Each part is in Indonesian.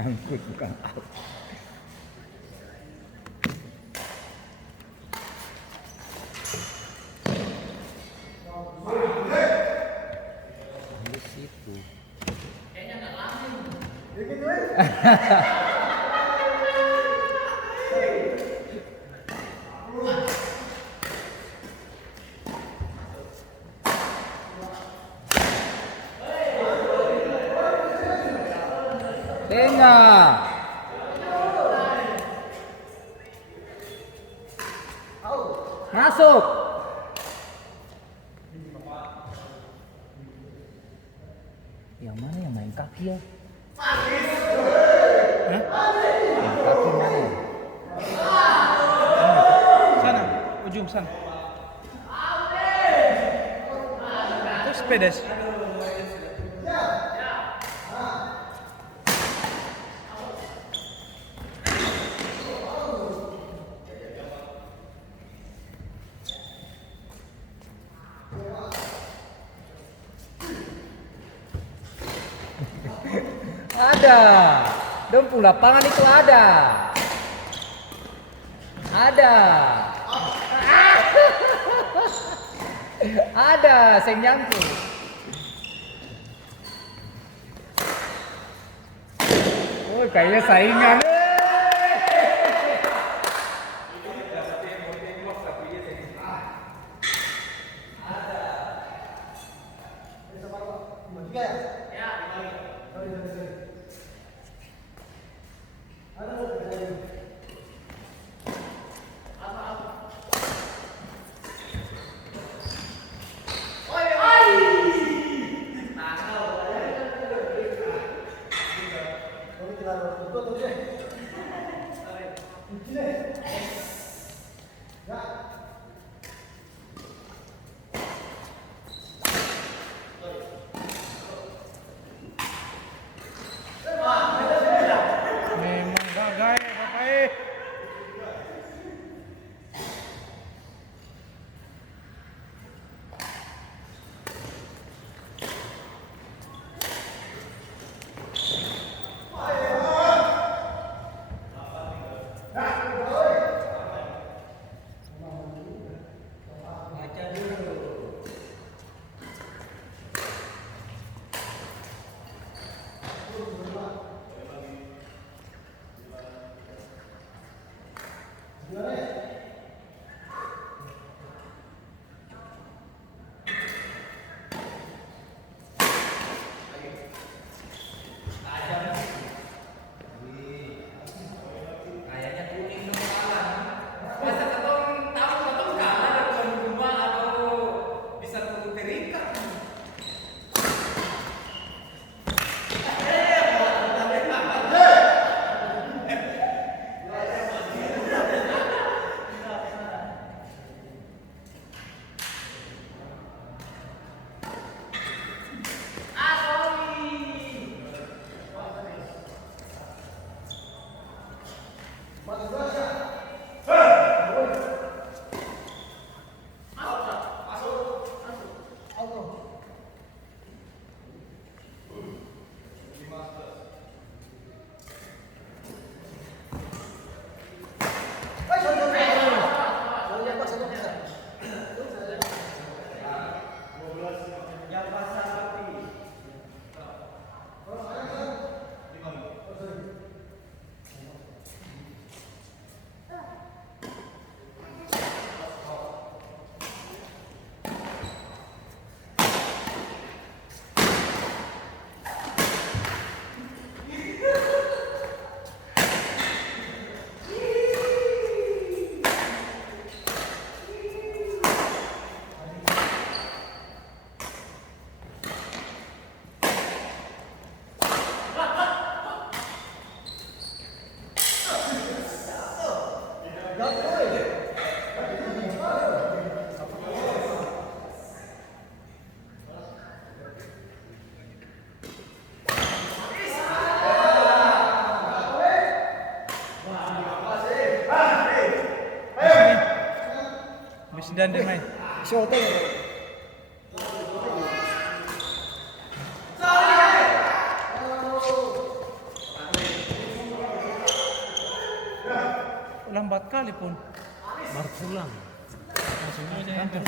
Nyangkut bukan out. Di situ. Kayaknya enggak langsung. Tengah. Masuk. Yang mana yang main kaki ya? Hah? Yang kaki mana? Sana, ujung sana. Terus pedes. Ada. Dempul lapangan itu ada. Ada. Ada, sing nyangkut. Oh, kayaknya saingan. Memang gagal ya Bapak. Dan dia main. Short lambat kali pun. Baru pulang. Langsung aja kantor.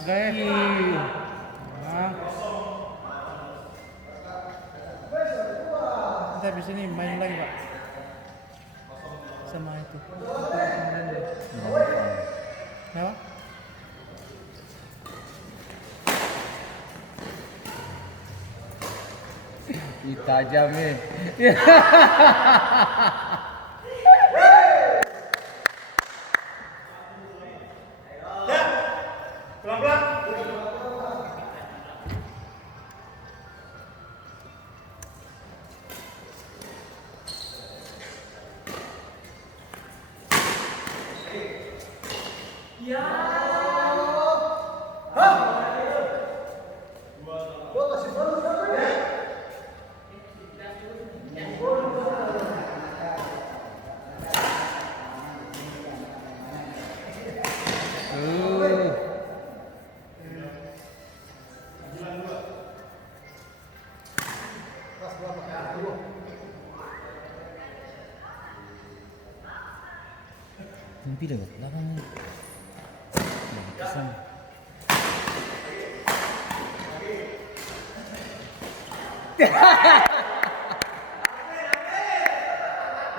Bagai. Nah. Kita habis ini main lagi, Pak. Sama itu. Kenapa? Kita aja nih. Mimpi dah belakang ni. Kesan.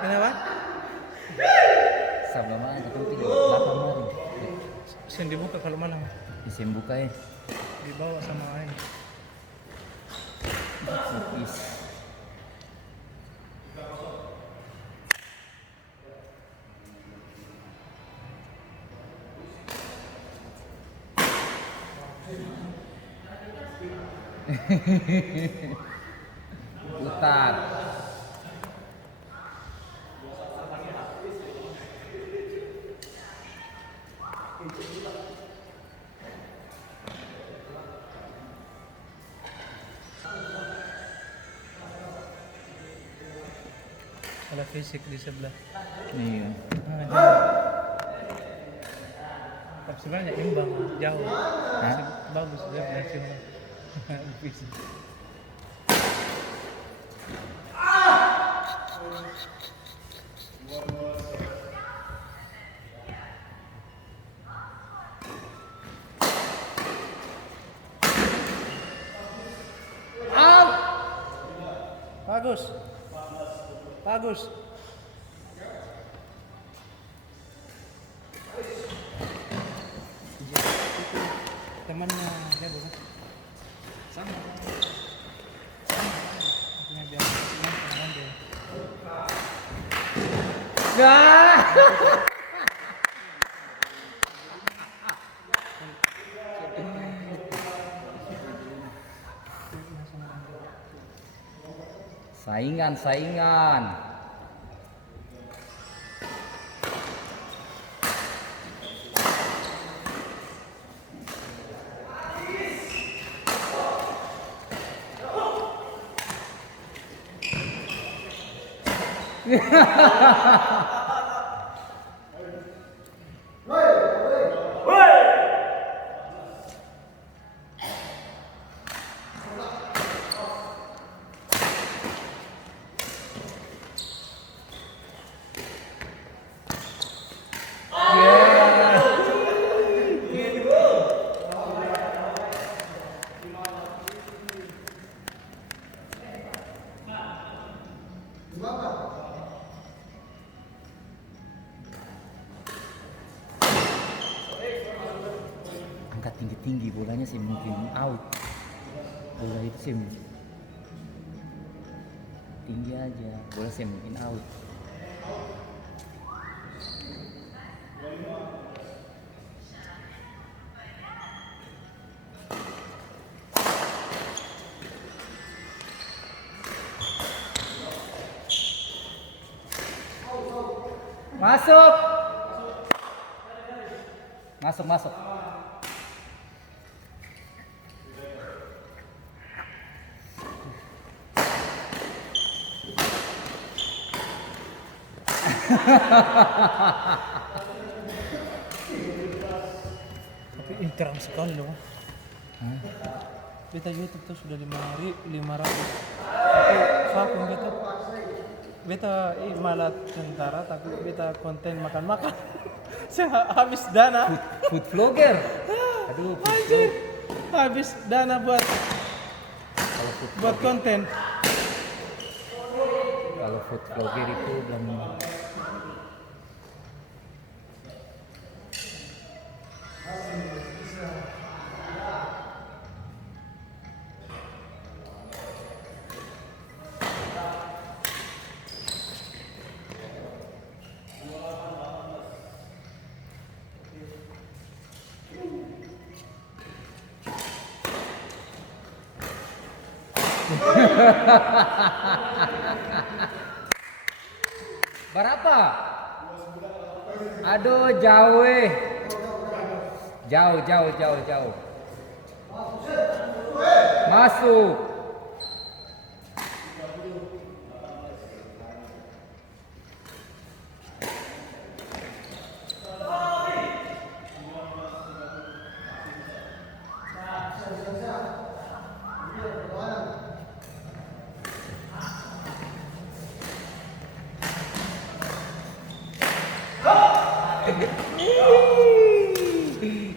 Kenapa? Sabla mana mimpi dah belakang mari. Sen dibuka kalau malam. Isi buka Dibawa sama air. Tipis. Putar. Ada fisik di sebelah. Iya. Tapi sebenarnya imbang, jauh. Hah? Bagus dia nasional. Fisik. Bagus. Bagus. Temannya dia bukan? Sama. Punya biasa teman dia. Gah. Saingan. Angkat tinggi-tinggi, bolanya sih mungkin out. Bola itu sih tinggi aja, bola sih mungkin out. Masuk. Masuk. Tapi intern sekali loh. Beta YouTube tuh sudah 500. Tapi vakum gitu. Beta malah tentara tapi beta konten makan. Saya habis dana. Food vlogger. Aduh, Anjir. Habis dana buat konten. Kalau food vlogger itu belum. Berapa? Aduh, jauh. Jauh. Masuk.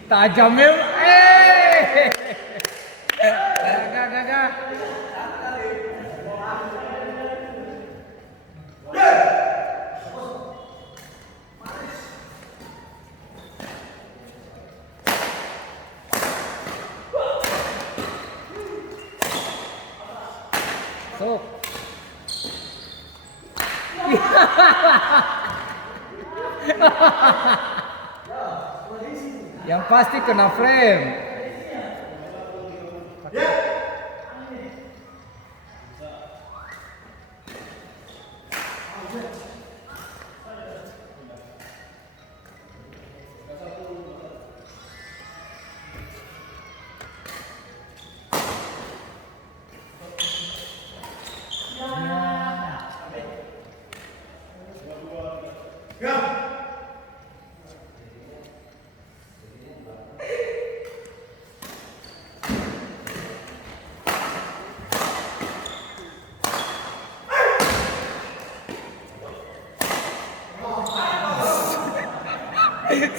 Tajamnya, gak. Sok. Yang pasti kena frame.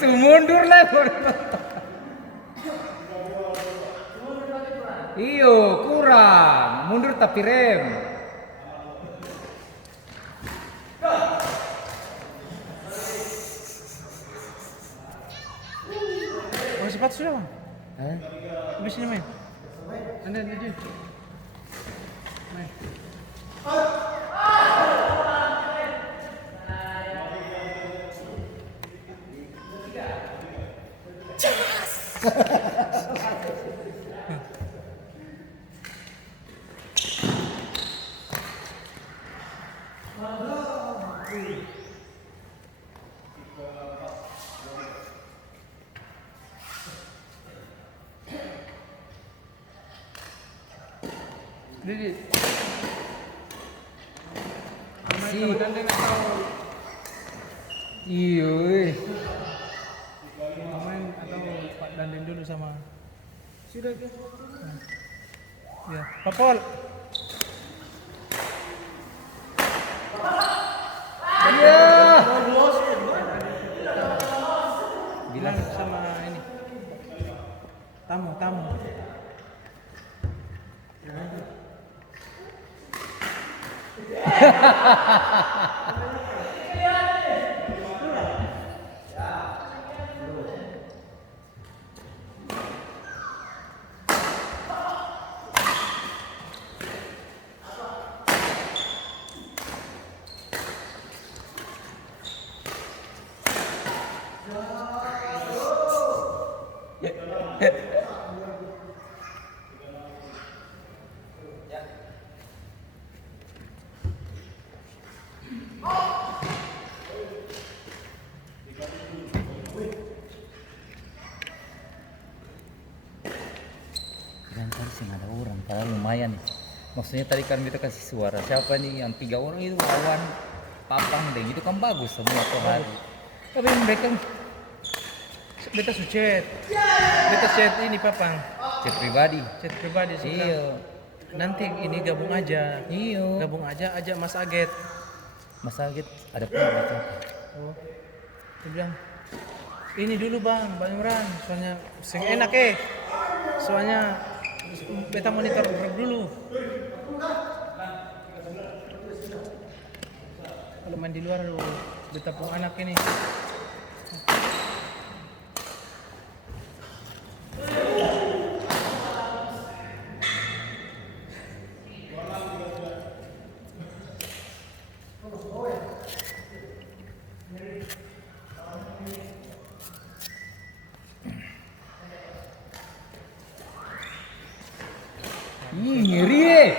Mundur lah. Iyo, kurang. Mundur tapi rem. 4 sudah bang. Hah? Habis ini main. Anda aja. Main. Jadi Si. Iya. main atau Pak Danden dulu sama sudah ke? Ya, Papol. Iya. Bilang sama ini. Tamu. Kirain tadi sih nggak ada orang, padahal lumayan nih. Maksudnya tadi kan kita kasih suara siapa nih yang 3 orang itu lawan Papang deh, itu kan bagus semua per hari. Tapi mereka Beta sucet. Beta chat ini Papang. chat pribadi. Chat pribadi sih. Iya. Nanti ini gabung aja. Iya. Gabung aja ajak Mas Aget. Masa gitu ada apa? Oh. Dia bilang, ini dulu Bang Imran, soalnya sing enak soalnya beta monitor dulu. Kalau main di luar beta pun anak ini. Ih, ngeri deh.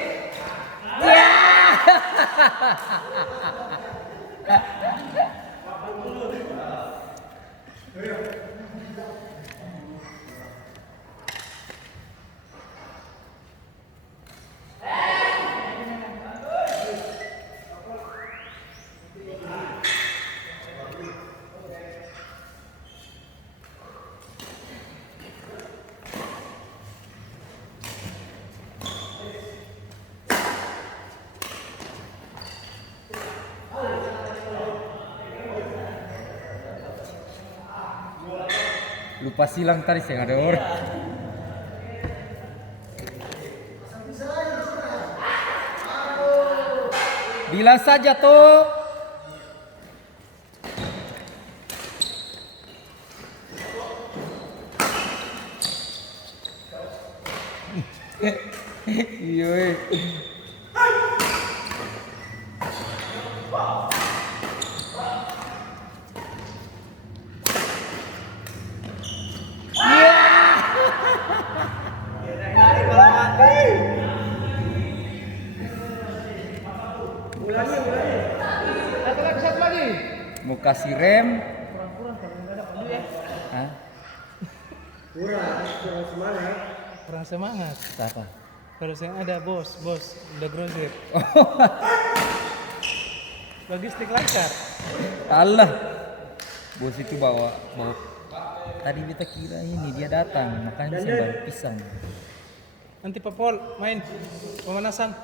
Lupa silang tadi saya ada orang. Bilang saja tuh. Iya. Satu lagi. Mau kasih rem. Kurang kalau nggak ada pandu ya. Hah? Kurang semangat. Apa? Kalau yang ada bos udah grosir. Logistik lancar. Allah. Bos itu bawa tadi kita kira ini dia datang, makanya saya baru pisang. Nanti Papol main pemanasan.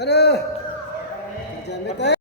Aduh, kerjaan beta.